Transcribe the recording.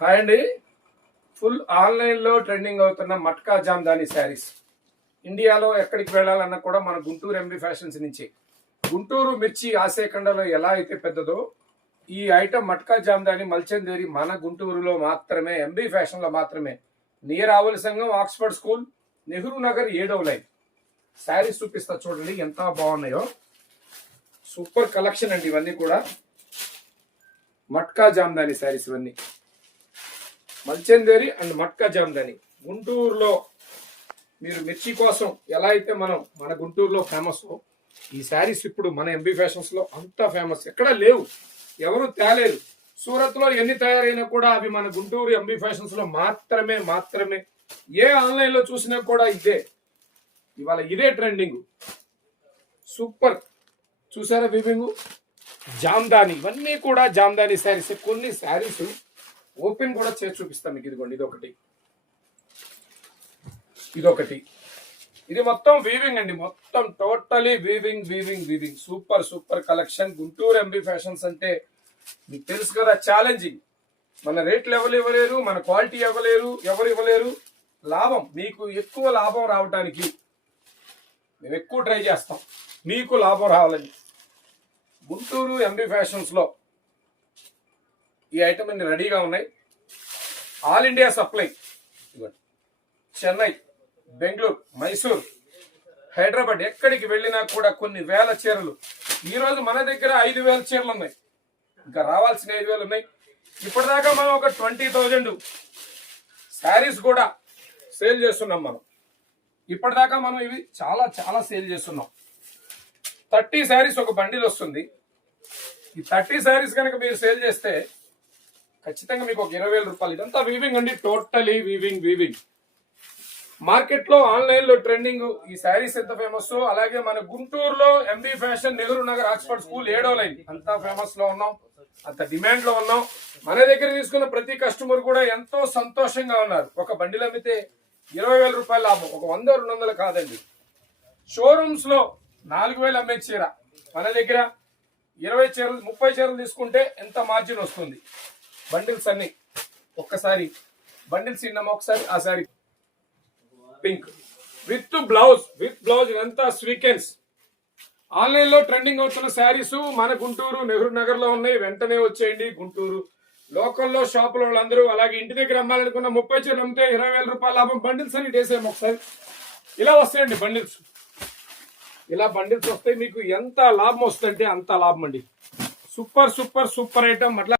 Hi అండి. Full ఆన్లైన్లో trending అవుతున్న మట్కా జామ్దాని శారీస్. ఇండియాలో ఎక్కడికి వెళ్ళాలన్నా కూడా మన గుంటూరు ఎంబీ ఫ్యాషన్స్ నుంచి. గుంటూరు మిర్చి ఆసేఖండలో ఎలా అయితే పెద్దదో ఈ ఐటమ్ మట్కా జామ్దాని మల్చందేరి మన గుంటూరులో మాత్రమే, ఎంబీ ఫ్యాషన్లో మాత్రమే. నియర్ ఆవుల సంఘం, ఆక్స్ఫర్డ్ స్కూల్, నెహ్రూ నగర్ 7వ లైన్. శారీస్ చూపిస్తా చూడండి ఎంత బాగున్నాయో. సూపర్ కలెక్షన్ అండి ఇవన్నీ కూడా. మట్కా జామ్దాని శారీస్ ఇవన్నీ మల్చందేరి అండ్ మట్కా జామ్దాని. గుంటూరులో మీరు మిర్చి కోసం ఎలా అయితే మన గుంటూరులో ఫేమస్, ఈ శారీస్ ఇప్పుడు మన ఎంబీ ఫ్యాషన్స్ లో అంతా ఫేమస్. ఎక్కడా లేవు, ఎవరు తేలేరు. సూరత్ లో ఎన్ని తయారైనా కూడా అవి మన గుంటూరు ఎంబీ ఫ్యాషన్స్ లో మాత్రమే. ఏ ఆన్లైన్ లో చూసినా కూడా ఇదే, ఇవాళ ఇదే ట్రెండింగ్. సూపర్. చూసారా వీవింగ్ జామ్దాని, ఇవన్నీ కూడా జామ్దాని శారీస్. కొన్ని శారీస్ ఓపెన్ కూడా చేసి చూపిస్తాను మీకు. ఇదిగోండి, ఇదొకటి. ఇది మొత్తం వీవింగ్ అండి, మొత్తం totally weaving. Super collection. Guntur MB fashions అంటే మీకు తెలుసు కదా, ఛాలెంజింగ్. మన రేట్లు ఎవరు ఇవ్వలేరు, మన క్వాలిటీ ఎవరు ఇవ్వలేరు. లాభం, మీకు ఎక్కువ లాభం రావడానికి మేము ఎక్కువ ట్రై చేస్తాం, మీకు లాభం రావాలని. గుంటూరు ఎంబీ ఫ్యాషన్స్ లో ఈ ఐటమ్ అన్ని రెడీగా ఉన్నాయి. All India supply. Chennai, Bengaluru, Mysore, Hyderabad, ఎక్కడికి వెళ్ళినా కూడా కొన్ని వేల చీరలు. ఈరోజు మన దగ్గర 5,000 చీరలు ఉన్నాయి, ఇంకా రావాల్సిన 5,000 ఉన్నాయి. ఇప్పటిదాకా మనం ఒక 20,000 శారీస్ కూడా సేల్ చేస్తున్నాం. ఇప్పటిదాకా మనం ఇవి చాలా సేల్ చేస్తున్నాం. 30 శారీస్ ఒక బండిల్ వస్తుంది. ఈ 30 శారీస్ కనుక మీరు సేల్ చేస్తే ఖచ్చితంగా మీకు ఒక 20,000 రూపాయలు. ఇదంతా వీవింగ్ అండి, టోటలీ వీవింగ్. మార్కెట్ లో ఆన్లైన్ లో ట్రెండింగ్ ఈ శారీస్ ఎంత ఫేమస్, అలాగే మన గుంటూరులో MB fashion, Nehru Nagar, Oxford school 7వ లైన్ అంతా ఫేమస్ లో ఉన్నాం, అంత డిమాండ్ లో ఉన్నాం. మన దగ్గర తీసుకున్న ప్రతి కస్టమర్ కూడా ఎంతో సంతోషంగా ఉన్నారు. ఒక బండిల్ అమ్మితే 20,000 రూపాయల లాభం, ఒక 100-200 కాదండి. షోరూమ్స్ లో 4,000 అమ్మే చీర మన దగ్గర 20 చీరలు 30 చీరలు తీసుకుంటే ఎంత మార్జిన్ వస్తుంది. బండిల్స్ అన్ని ఒక్కసారి బండిల్స్ ఇన్నామా ఒకసారి. ఆ సారీ పింక్ విత్ బ్లౌజ్ ఇదంతా స్వీకెన్స్. ఆన్లైన్ లో ట్రెండింగ్ అవుతున్న శారీస్ మన గుంటూరు నెహ్రూ నగర్ లో ఉన్నాయి. వెంటనే వచ్చేయండి. గుంటూరు లోకల్లో షాపుల వాళ్ళందరూ, అలాగే ఇంటి దగ్గర అమ్మాలనుకున్న 30 చీరలు అమ్మితే 20,000 రూపాయల లాభం. బండిల్స్ అని డేసేమో ఒకసారి. ఇలా వస్తాయండి బండిల్స్. ఇలా బండిల్స్ వస్తాయి, మీకు ఎంత లాభం వస్తుందంటే అంత లాభం అండి. Super item. అట్లా